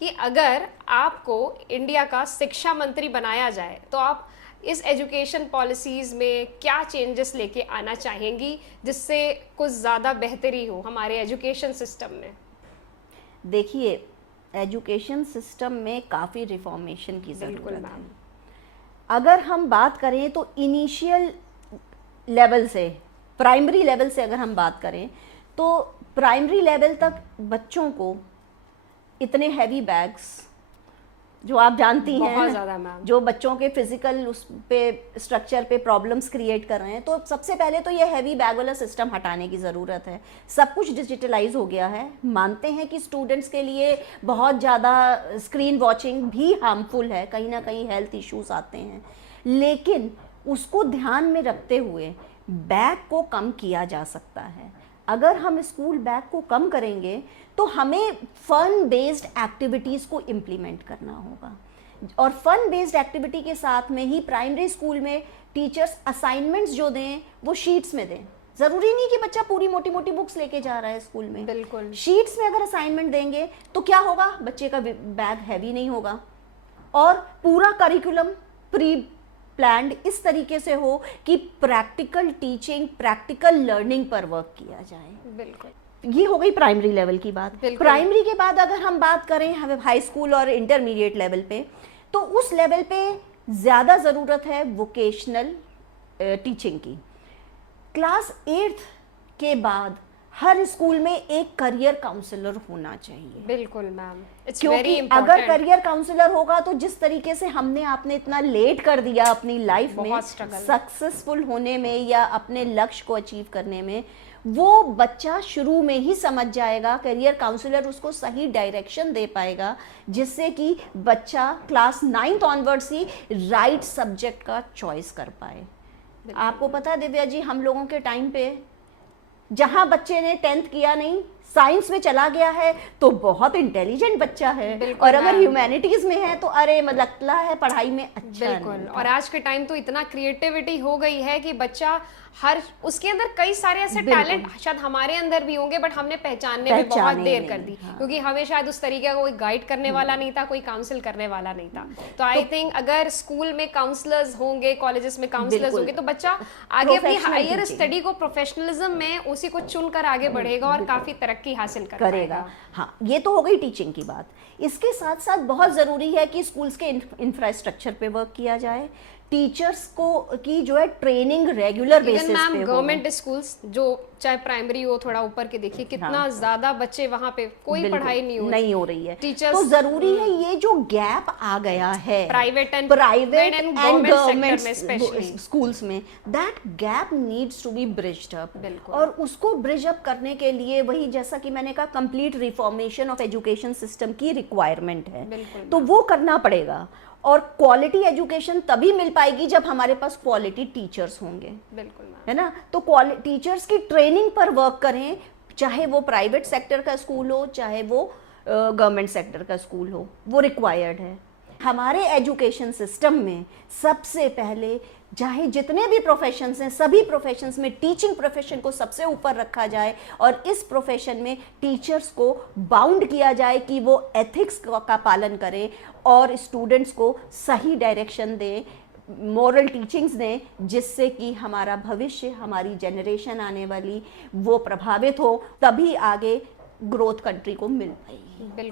कि अगर आपको इंडिया का शिक्षा मंत्री बनाया जाए तो आप इस एजुकेशन पॉलिसीज़ में क्या चेंजेस लेके आना चाहेंगी जिससे कुछ ज़्यादा बेहतरी हो हमारे एजुकेशन सिस्टम में? देखिए, एजुकेशन सिस्टम में काफ़ी रिफॉर्मेशन की बिल्कुल ज़रूरत है। मैम। अगर हम बात करें तो इनिशियल लेवल से, प्राइमरी लेवल से अगर हम बात करें तो प्राइमरी लेवल तक बच्चों को इतने हैवी बैग्स, जो आप जानती बहुत हैं, ज़्यादा मैम। जो बच्चों के फिजिकल उस पे स्ट्रक्चर पे प्रॉब्लम्स क्रिएट कर रहे हैं, तो सबसे पहले तो ये हैवी बैग वाला सिस्टम हटाने की ज़रूरत है। सब कुछ डिजिटलाइज हो गया है। मानते हैं कि स्टूडेंट्स के लिए बहुत ज़्यादा स्क्रीन वॉचिंग भी हार्मफुल है, कहीं ना कहीं हेल्थ इश्यूज आते हैं, लेकिन उसको ध्यान में रखते हुए बैग को कम किया जा सकता है। अगर हम स्कूल बैग को कम करेंगे तो हमें फन बेस्ड एक्टिविटीज़ को इम्प्लीमेंट करना होगा, और फन बेस्ड एक्टिविटी के साथ में ही प्राइमरी स्कूल में टीचर्स असाइनमेंट्स जो दें वो शीट्स में दें। ज़रूरी नहीं कि बच्चा पूरी मोटी मोटी बुक्स लेके जा रहा है स्कूल में। बिल्कुल। शीट्स में अगर असाइनमेंट देंगे तो क्या होगा, बच्चे का बैग हैवी नहीं होगा, और पूरा करिकुलम प्री प्लान्ड इस तरीके से हो कि प्रैक्टिकल टीचिंग, प्रैक्टिकल लर्निंग पर वर्क किया जाए। बिल्कुल। ये हो गई प्राइमरी लेवल की बात। प्राइमरी के बाद अगर हम बात करें हमें हाई स्कूल और इंटरमीडिएट लेवल पे, तो उस लेवल पे ज़्यादा ज़रूरत है वोकेशनल टीचिंग की। क्लास 8th के बाद हर स्कूल में एक करियर काउंसलर होना चाहिए। बिल्कुल मैम, इट्स क्योंकि वेरी अगर इंपॉर्टेंट। करियर काउंसलर होगा तो जिस तरीके से हमने आपने इतना लेट कर दिया अपनी लाइफ में बहुत स्ट्रगल। सक्सेसफुल होने में या अपने लक्ष्य को अचीव करने में, वो बच्चा शुरू में ही समझ जाएगा, करियर काउंसलर उसको सही डायरेक्शन दे पाएगा, जिससे कि बच्चा क्लास 9th ऑनवर्ड्स ही राइट सब्जेक्ट का चॉइस कर पाए। आपको पता है दिव्या जी, हम लोगों के टाइम पे जहां बच्चे ने 10th किया नहीं, साइंस में चला गया है तो बहुत इंटेलिजेंट बच्चा है, और अगर ह्यूमैनिटीज में है तो अरे लगता है पढ़ाई में अच्छा बिल्कुल। नहीं। और आज के टाइम तो इतना क्रिएटिविटी हो गई है कि बच्चा हर उसके अंदर कई सारे ऐसे टैलेंट शायद हमारे अंदर भी होंगे बट हमने पहचानने में बहुत देर कर दी। हाँ। क्योंकि हमें शायद उस तरीके का कोई गाइड करने वाला नहीं था, कोई काउंसिल करने वाला नहीं था। तो आई थिंक अगर स्कूल में काउंसलर्स होंगे, कॉलेजेस में काउंसलर्स होंगे, तो बच्चा आगे अपनी हायर स्टडी को प्रोफेशनलिज्म में उसी को चुनकर आगे बढ़ेगा और काफी तरक्की हासिल करेगा। हाँ, ये तो हो गई टीचिंग की बात। इसके साथ साथ बहुत ज़रूरी है कि स्कूल्स के इंफ्रास्ट्रक्चर पे वर्क किया जाए। टीचर्स को की जो है ट्रेनिंग रेगुलर बेसिस पे हो। गवर्नमेंट स्कूल्स जो चाहे प्राइमरी हो, थोड़ा ऊपर के देखिए कितना ज्यादा बच्चे वहां पे कोई पढ़ाई नहीं हो रही है। टीचर्स तो जरूरी है ये जो गैप आ गया है प्राइवेट एंड गवर्नमेंट स्कूल्स में, that gap needs to be bridged up. और उसको ब्रिज अप करने के लिए वही जैसा कि मैंने कहा complete reformation of education system की रिक्वायरमेंट है, तो वो करना पड़ेगा। और क्वालिटी एजुकेशन तभी मिल पाएगी जब हमारे पास क्वालिटी टीचर्स होंगे। बिल्कुल है ना। तो टीचर्स की ट्रेनिंग पर वर्क करें, चाहे वो प्राइवेट सेक्टर का स्कूल हो चाहे वो गवर्नमेंट सेक्टर का स्कूल हो, वो रिक्वायर्ड है। हमारे एजुकेशन सिस्टम में सबसे पहले चाहे जितने भी प्रोफेशंस हैं, सभी प्रोफेशंस में टीचिंग प्रोफेशन को सबसे ऊपर रखा जाए, और इस प्रोफेशन में टीचर्स को बाउंड किया जाए कि वो एथिक्स का पालन करें और स्टूडेंट्स को सही डायरेक्शन दें, मॉरल टीचिंग्स दें, जिससे कि हमारा भविष्य, हमारी जनरेशन आने वाली वो प्रभावित हो, तभी आगे ग्रोथ कंट्री को मिल पाएगी। बिल्कुल।